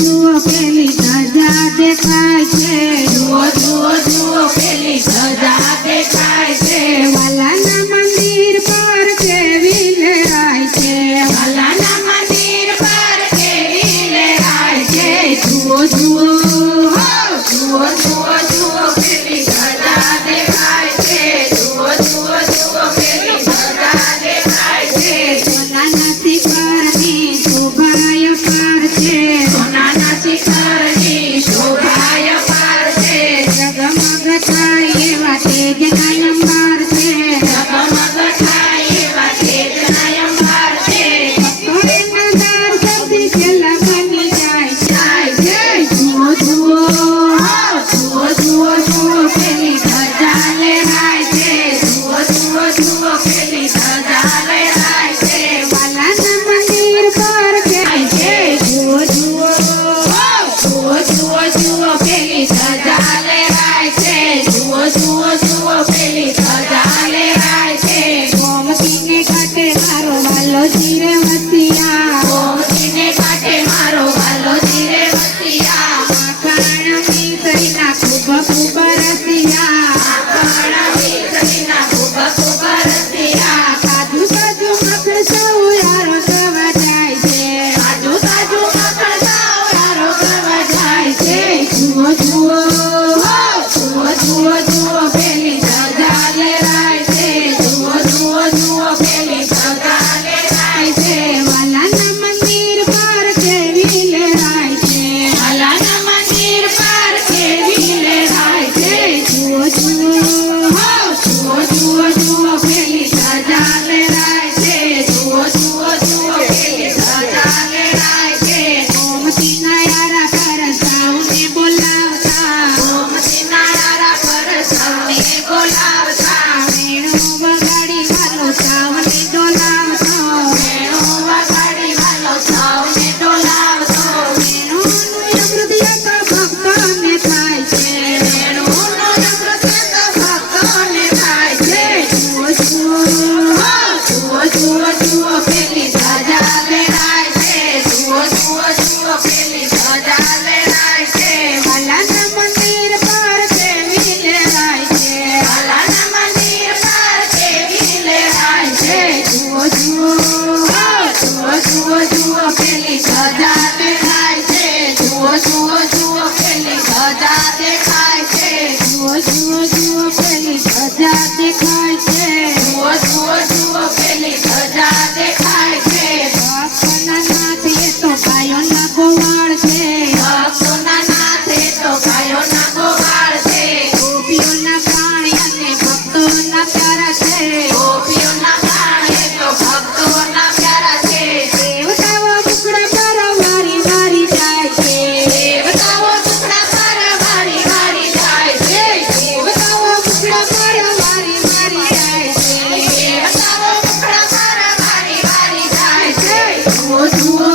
જુઓ પેલી ધજા દેખાય છે, જુઓ જુઓ જુઓ પેલી ધજા દેખાય છે, વાલાના મંદિર પર કેવી લહેરાય છે, વાલાના મંદિર પર કેવી લહેરાય છે, જુઓ જુઓ જુઓ જુઓ જુઓ પેલી ધજા દેખાય છે, જુઓ જુઓ જુઓ પેલી ધજા દેખાય છે, સોનાના શિખરની શોભાય પાર છે, સોનાના શિખરની શોભાય પાર છે, જગમગ થાય એવા તેજના અંબાર છે, જગમગ થાય એવા તેજના અંબાર છે, ભક્તોના દર્શનથી છેલ્લા બની જાય છે. જુઓ જુઓ જુઓ જુઓ જુઓ પેલી ધજા લહેરાય છે, જુઓ જુઓ જુઓ પેલી ધજા લહેરાય છે, વાલાના મંદિર પર કેવાય છે, જુઓ જુઓ જુઓ જુઓ જુઓ પેલી ધજા લહેરાય છે, જુઓ જુઓ જુઓ પેલી ધજા લહેરાય છે, ગોમતીને ઘાટે મારો વાલો જીરે વસિયા, ગોમતીને કાંઠે મારો વાલો જીરે વસિયા, આખાણા મીસરીના ખૂબ ખૂબ રસિયા, આંગણા વીસરીના ખૂબ ખૂબ રસિયા, સાધુ સાધુ મખણ સૌ યારો કરવા જાય છે, સાજુ સાજુ મખણ સાવ યારો કરવા જાય છે, જુઓ જુઓ જુઓ જુઓ જુઓ પેલી ધજા લહેરાય છે, જુઓ જુઓ જુઓ પેલી ધજા લહેરાય છે, વાલાના મંદિર પર કેવી લહેરાય છે, વાલાના મંદિર પર કેવી લહેરાય છે, જુઓ જુઓ જુઓ જુઓ જુઓ પેલી ધજા લહેરાય છે, જુઓ જુઓ જુઓ પેલી ધજા લહેરાય છે, ગોમતીના યારા પર સૌને બોલાવતા, ગોમતીના યારા પર સૌને બોલાવતા, વેણુ વગાડી વાલો સૌને ડોલાવતો, વેણુ વગાડી વાલો સૌને ડોલાવતો, વેણુનું અમૃત તો ભક્તોને થાય છે, વેણુનું અમૃત તો ભક્તોને થાય છે, જુઓ જુઓ જુઓ જુઓ જુઓ પેલી ધજા લહેરાય છે, જુઓ જુઓ જુઓ પેલી ધજા લહેરાય છે, વાલાના મંદિર પર કેવી લહેરાય છે, વાલાના મંદિર પર કેવી લહેરાય છે, જુઓ જુઓ જુઓ જુઓ જુઓ પેલી ધજા દેખાય છે, જુઓ જુઓ જુઓ પેલી ધજા દેખાય છે, જુઓ જુઓ જુઓ પેલી ધજા દેખાય છે, જુઓ જુઓ જુઓ પેલી ધજા દેખાય છે, ભક્તના નાથ એ તો ગાયોના ગોવાળ છે, ભક્તોના નાથ એ તો ગાયોના ગોવાળ છે, ગોપીઓના પ્રાણ અને ભક્તોના પ્યારા છે, ગોપીઓના પ્રાણ એ તો ભક્તોના પ્યારા છે, દેવતાઓ ટુકડા પર વારી વારી જાય છે, દેવતાઓ ટુકડા પર વારી વારી જાય છે, દેવતાઓ ટુકડા પર વારી વારી જાય છે, દેવતાઓ ટુકડા પર વારી વારી જાય છે, જુઓ જુઓ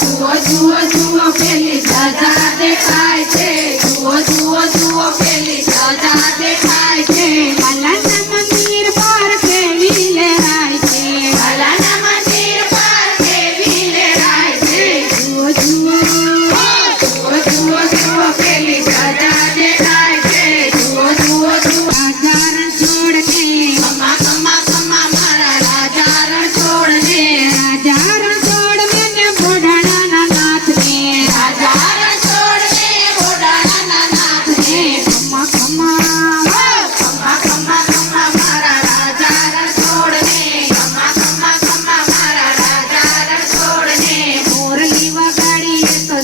જુઓ જુઓ જુઓ પેલી ધજા દેખાય છે, જુઓ જુઓ જુઓ પેલી ધજા દેખાય છે, વાલાના મંદિર પર કેવી લહેરાય છે, વાલાના મંદિર પર કેવી લહેરાય છે, જુઓ જુઓ જુઓ જુઓ જુઓ પેલી ધજા દેખાય છે, જુઓ જુઓ જુઓ રાજારણ છોડને ખમા ખમા ખમા મારા રાજા રણછોડને, રાજારણ છોડને ને બોઢાણાના નાથને, રાજા રણછોડને બોડાણાના નાથને, ખમા ખમા ખમા ખમા ખમા મારા રાજા રણછોડને, ખમા ખમા ખમા મારા રાજા રણછોડને, મોરલી વગાડી એ તો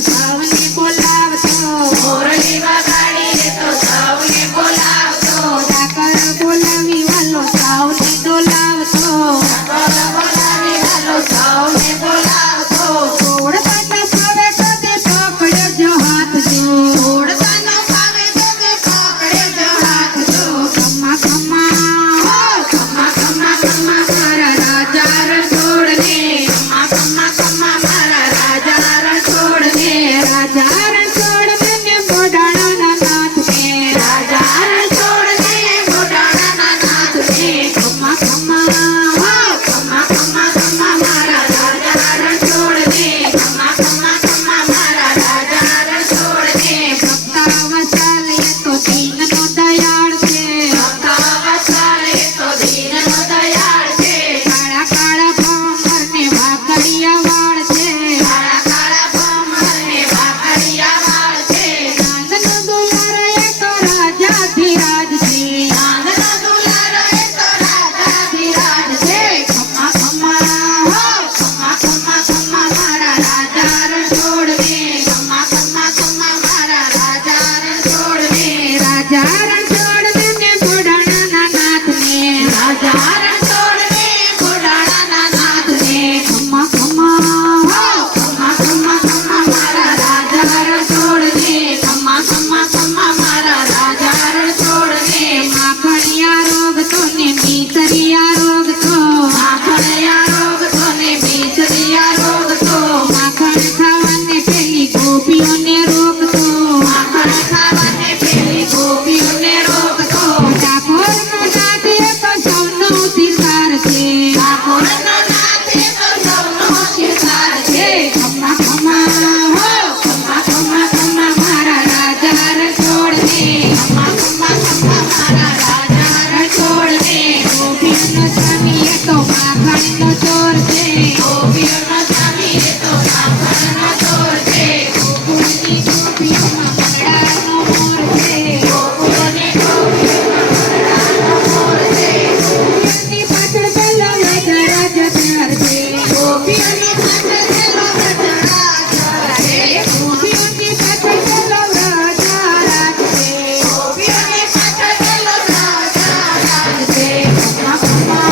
ખમ્મા ખમ્મા ખમ્મા મારા રાજા રણછોડને રાજા રણછોડને ને ઘોડાણાના નાથને રાજા રણછોડને ઘોડાણાના નાથને ખમ્મા ખમ્મા હો ખમ્મા ખમ્મા ખમ્મા મારા રાજા રણછોડને ખમ્મા ખમ્મા ખમ્મા મારા રાજા રણછોડને માખણિયા રોગ તો ને મીતરિયા રોગ તો માખણિયા રોગ તો ને બીજરિયા રોગ તો માખણ ખાવાને પેલી ગોપીઓને રોગ તો માખણ ખાવાને પેલી ગોપીઓને રોગ તો ડાકોરનો નાથ એ તો સૌનો શિકાર છે ઠાકોરનો નાથ એ તો સૌનો શિરસાર છે ખમ્મા ખમ્મા હો ખમ્મા ખમ્મા ખમ્મા મારા રાજા રણછોડને ખમ્મા ખમ્મા ખમ્મા મારા રાજા રણછોડને ગોપીઓનો સ્વામી એ તો માખણનો ચોર છે ગોપીઓનો સ્વામી એ તો માખણનો ચોર છે ગોકુળની ગોપીઓમાં મરડાનો મોર છે ગોકુળની ગોપીઓમાં મરડાનો મોર છે ગોપીઓની પાછળ પેલો વેચારા જતનાર છે ગોપીઓની પાછળ પેલો ગજરાજ છે ગોપીઓની પાછળ પેલો વ્રજારા છે ગોપીઓની પાછળ પેલો રાજા છે ખમ્મા ખમ્મા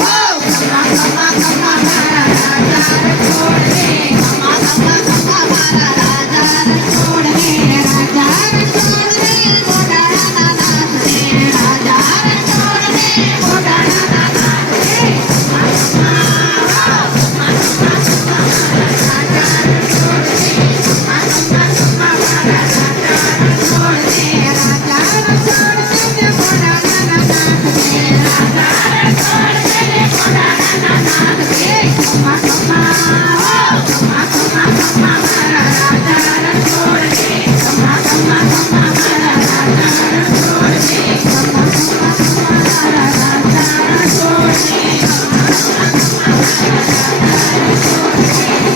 હો ખમ્મા ખમ્મા ખમ્મા મારા રાજા રણછોડને ખમ્મા ખમ્મા ખમ્મા મારા રાજા રણછોડને રાજા રણછોડને ઘોડાણાના નાથને રાજા રણછોડને ઘોડાણાના નાથને ખમ્મા ખમ્મા હો ખમ્મા ખમ્મા ખમ્મા મારા રાજા રણછોડને ખમ્મા ખમ્મા ખમ્મા મારા રાજા રણછોડને રાજા રણછોડને ઘોડાણાના નાથને રાજા રણછોડને ઘોડાણાના નાથને ખમ્મા ખમ્મા હો ખમ્મા ખમ્મા ખમ્મા મારા રાજા રણછોડને ખમ્મા ખમ્મા ખમ્મા મારા રાજા રણછોડને ખમ્મા ખમ્મા ખમ્મા મારા રાજા રણછોડને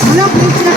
બોલો કૃષ્ણ